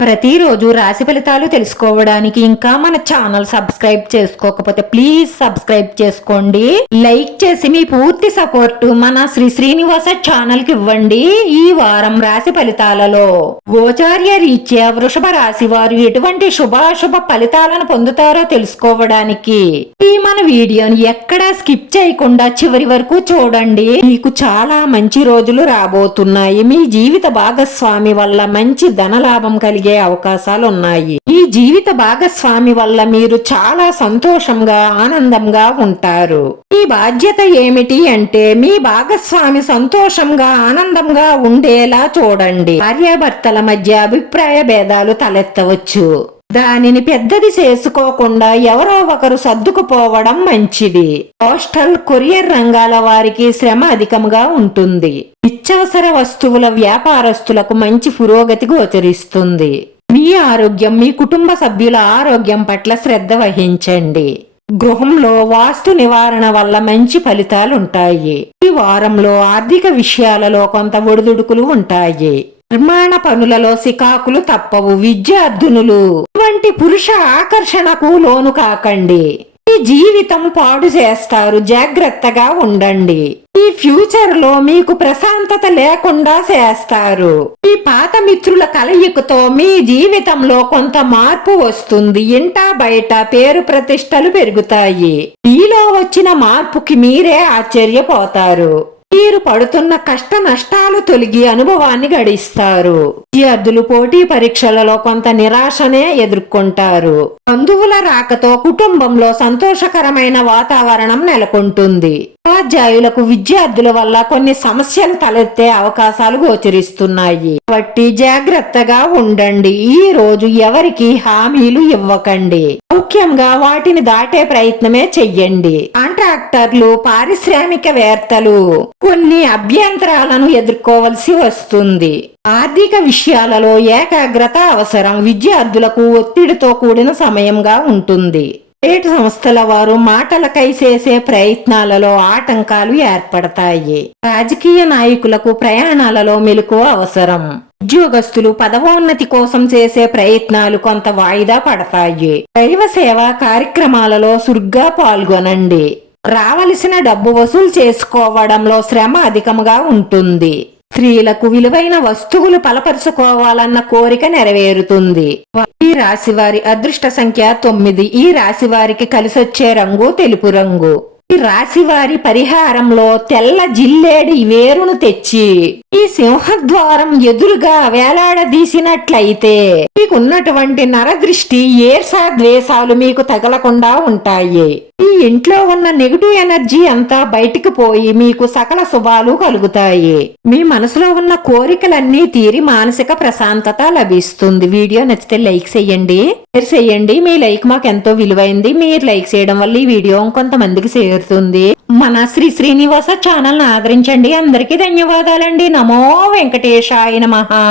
ప్రతిరోజు రాశి ఫలితాలు తెలుసుకోవడానికి ఇంకా మన ఛానల్ సబ్స్క్రైబ్ చేసుకోకపోతే ప్లీజ్ సబ్స్క్రైబ్ చేసుకోండి. లైక్ చేసి మీ పూర్తి సపోర్ట్ మన శ్రీ శ్రీనివాస ఛానల్కి ఇవ్వండి ఈ వారం రాశి ఫలితాలలో. గోచార్య రీత్యా వృషభ రాశి వారు ఎటువంటి శుభాశుభ ఫలితాలను పొందుతారో తెలుసుకోవడానికి ఈ మన వీడియోని ఎక్కడా స్కిప్ చేయకుండా చివరి వరకు చూడండి. మీకు చాలా మంచి రోజులు రాబోతున్నాయి. మీ జీవిత భాగస్వామి వల్ల మంచి ధనలాభం కలిగి అవకాశాలు ఉన్నాయి ఈ జీవిత భాగస్వామి వల్ల మీరు చాలా సంతోషంగా ఆనందంగా ఉంటారు. మీ బాధ్యత ఏమిటి అంటే మీ భాగస్వామి సంతోషంగా ఆనందంగా ఉండేలా చూడండి. భార్యాభర్తల మధ్య అభిప్రాయ భేదాలు తలెత్తవచ్చు. దానిని పెద్దది చేసుకోకుండా ఎవరో ఒకరు సర్దుకుపోవడం మంచిది. పోస్టల్ కొరియర్ రంగాల వారికి శ్రమ అధికంగా ఉంటుంది. నిత్యావసర వస్తువుల వ్యాపారస్తులకు మంచి పురోగతి గోచరిస్తుంది. మీ ఆరోగ్యం మీ కుటుంబ సభ్యుల ఆరోగ్యం పట్ల శ్రద్ధ వహించండి. గృహంలో వాస్తు నివారణ వల్ల మంచి ఫలితాలుంటాయి. ఈ వారంలో ఆర్థిక విషయాలలో కొంత ఒడిదుడుకులు ఉంటాయి. నిర్మాణ పనులలో సికాకులు తప్పవు. విద్యార్థునులు ఇటువంటి పురుష ఆకర్షణకు లోను కాకండి. మీ జీవితం పాడు చేస్తారు. జాగ్రత్తగా ఉండండి. ఈ ఫ్యూచర్లో మీకు ప్రశాంతత లేకుండా చేస్తారు. ఈ పాత మిత్రుల కలయికతో మీ జీవితంలో కొంత మార్పు వస్తుంది. ఇంటా బయట పేరు ప్రతిష్టలు పెరుగుతాయి. మీలో వచ్చిన మార్పుకి మీరే ఆశ్చర్యపోతారు. మీరు పడుతున్న కష్ట నష్టాలు తొలగి అనుభవాన్ని గడిస్తారు. విద్యార్థులు పోటీ పరీక్షలలో కొంత నిరాశనే ఎదుర్కొంటారు. బంధువుల రాకతో కుటుంబంలో సంతోషకరమైన వాతావరణం నెలకొంటుంది. ఉపాధ్యాయులకు విద్యార్థుల వల్ల కొన్ని సమస్యలు తలెత్తే అవకాశాలు గోచరిస్తున్నాయి. కాబట్టి జాగ్రత్తగా ఉండండి. ఈ రోజు ఎవరికి హామీలు ఇవ్వకండి. ముఖ్యంగా వాటిని దాటే ప్రయత్నమే చెయ్యండి. కాంట్రాక్టర్లు పారిశ్రామికవేత్తలు కొన్ని అభ్యంతరాలను ఎదుర్కోవలసి వస్తుంది. ఆర్థిక విషయాలలో ఏకాగ్రత అవసరం. విద్యార్థులకు ఒత్తిడితో కూడిన సమయంగా ఉంటుంది. ప్రైవేట్ సంస్థల వారు మాటలకై చేసే ప్రయత్నాలలో ఆటంకాలు ఏర్పడతాయి. రాజకీయ నాయకులకు ప్రయాణాలలో మెలకు అవసరం. ఉద్యోగస్తులు పదవోన్నతి కోసం చేసే ప్రయత్నాలు కొంత వాయిదా పడతాయి. దైవ సేవా కార్యక్రమాలలో సురుగ్గా పాల్గొనండి. రావలసిన డబ్బు వసూలు చేసుకోవడంలో శ్రమ అధికంగా ఉంటుంది. స్త్రీలకు విలువైన వస్తువులు పలపరుచుకోవాలన్న కోరిక నెరవేరుతుంది. ఈ రాశి వారి అదృష్ట సంఖ్య తొమ్మిది. ఈ రాశి వారికి కలిసొచ్చే రంగు తెలుపు రంగు. ఈ రాశి వారి పరిహారంలో తెల్ల జిల్లేడి వేరును తెచ్చి ఈ సింహద్వారం ఎదురుగా వేలాడదీసినట్లయితే మీకున్నటువంటి నరదృష్టి ఏర్సా ద్వేషాలు మీకు తగలకుండా ఉంటాయి. ఈ ఇంట్లో ఉన్న నెగిటివ్ ఎనర్జీ అంతా బయటికి పోయి మీకు సకల శుభాలు కలుగుతాయి. మీ మనసులో ఉన్న కోరికలన్నీ తీరి మానసిక ప్రశాంతత లభిస్తుంది. వీడియో నచ్చితే లైక్ చేయండి. షేర్ చేయండి. మీ లైక్ మాకు ఎంతో విలువైంది. మీరు లైక్ చేయడం వల్ల ఈ వీడియో కొంతమందికి చేరుతుంది. మన శ్రీ శ్రీనివాస ఛానల్ ఆదరించండి. అందరికీ ధన్యవాదాలండి. నమో వెంకటేశాయ మహా